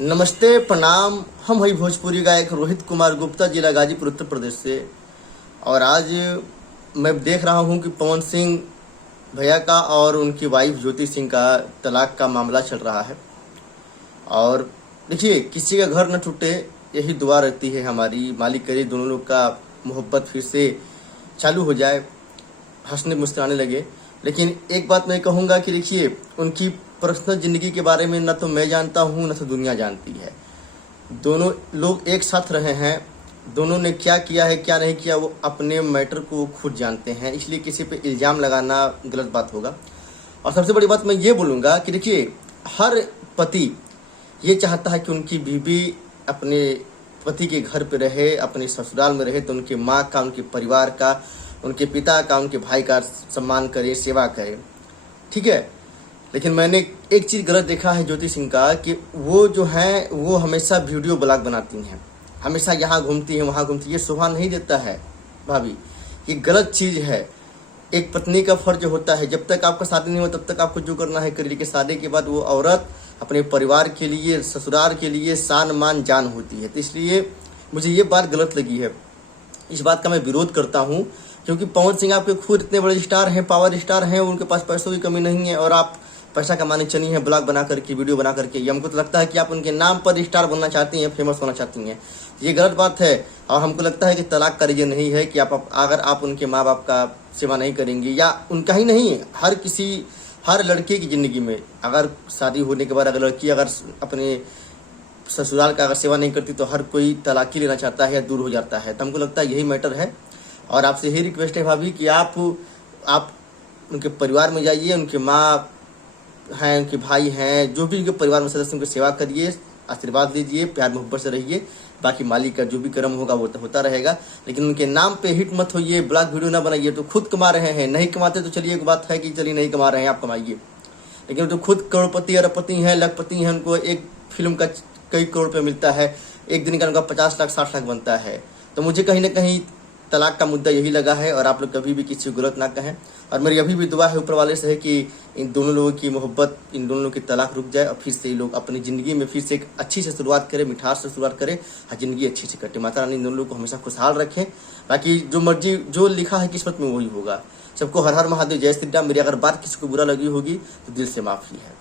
नमस्ते प्रणाम। हम वही भोजपुरी गायक रोहित कुमार गुप्ता, जिला गाजीपुर, उत्तर प्रदेश से। और आज मैं देख रहा हूं कि पवन सिंह भैया का और उनकी वाइफ ज्योति सिंह का तलाक का मामला चल रहा है। और देखिए, किसी का घर न टूटे, यही दुआ रहती है हमारी। मालिक करे दोनों लोग का मोहब्बत फिर से चालू हो जाए, हंसने मुस्कुराने लगे। लेकिन एक बात मैं कहूँगा कि देखिए, उनकी पर्सनल ज़िंदगी के बारे में न तो मैं जानता हूँ न तो दुनिया जानती है। दोनों लोग एक साथ रहे हैं, दोनों ने क्या किया है क्या नहीं किया वो अपने मैटर को खुद जानते हैं, इसलिए किसी पे इल्ज़ाम लगाना गलत बात होगा। और सबसे बड़ी बात मैं ये बोलूँगा कि देखिए, हर पति ये चाहता है कि उनकी बीवी अपने पति के घर पे रहे, अपने ससुराल में रहे, तो उनके माँ का, उनके परिवार का, उनके पिता का, उनके भाई का सम्मान करे, सेवा करे, ठीक है। लेकिन मैंने एक चीज़ गलत देखा है ज्योति सिंह का, कि वो जो है वो हमेशा वीडियो ब्लॉग बनाती हैं, हमेशा यहाँ घूमती हैं वहाँ घूमती है। ये शोभा नहीं देता है भाभी, ये गलत चीज़ है। एक पत्नी का फर्ज होता है, जब तक आपका शादी नहीं हो तब तक आपको जो करना है करिए, कि शादी के बाद वो औरत अपने परिवार के लिए, ससुराल के लिए शान मान जान होती है। तो इसलिए मुझे ये बात गलत लगी है, इस बात का मैं विरोध करता हूँ। क्योंकि पवन सिंह आपके खुद इतने बड़े स्टार हैं, पावर स्टार हैं, उनके पास पैसों की कमी नहीं है, और आप पैसा कमाने चली हैं ब्लॉग बना करके, वीडियो बना करके। ये हमको तो लगता है कि आप उनके नाम पर स्टार बनना चाहती हैं, फेमस होना चाहती हैं। ये गलत बात है। और हमको लगता है कि तलाक का रीजन नहीं है कि अगर आप उनके माँ बाप का सेवा नहीं करेंगी, या उनका ही नहीं, हर लड़के की ज़िंदगी में अगर शादी होने के बाद अगर लड़की अगर अपने ससुराल का अगर सेवा नहीं करती तो हर कोई तलाक ही लेना चाहता है या दूर हो जाता है। तो हमको लगता है यही मैटर है। और आपसे यही रिक्वेस्ट है भाभी कि आप उनके परिवार में जाइए, उनके माँ हैं, उनके भाई हैं, जो भी उनके परिवार में सदस्य, उनकी सेवा करिए, आशीर्वाद दीजिए, प्यार मोहब्बत से रहिए। बाकी मालिक का जो भी कर्म होगा वो तो होता रहेगा। लेकिन उनके नाम पे हिट मत होइए, ब्लॉग वीडियो ना बनाइए। तो खुद कमा रहे हैं, नहीं कमाते तो चलिए एक बात है कि चलिए नहीं कमा रहे हैं, आप कमाइए। लेकिन तो खुद करोड़पति अरबपति हैं, लखपति हैं, उनको एक फिल्म का कई करोड़ रुपये मिलता है, एक दिन का उनका 50 लाख 60 लाख बनता है। तो मुझे कहीं ना कहीं तलाक का मुद्दा यही लगा है। और आप लोग कभी भी किसी को गलत ना कहें। और मेरी अभी भी दुआ है ऊपर वाले से है कि इन दोनों लोगों की मोहब्बत, इन दोनों लोगों की तलाक रुक जाए और फिर से ये लोग अपनी ज़िंदगी में फिर से एक अच्छी से शुरुआत करें, मिठास से शुरुआत करें, और ज़िंदगी अच्छी से कटे। माता रानी इन दोनों लोगों को हमेशा खुशहाल रखें। बाकी जो मर्जी, जो लिखा है किस्मत में वही होगा। सबको हर हर महादेव, जय श्री राम। मेरी अगर बात किसी को बुरा लगी होगी तो दिल से माफ़ी है।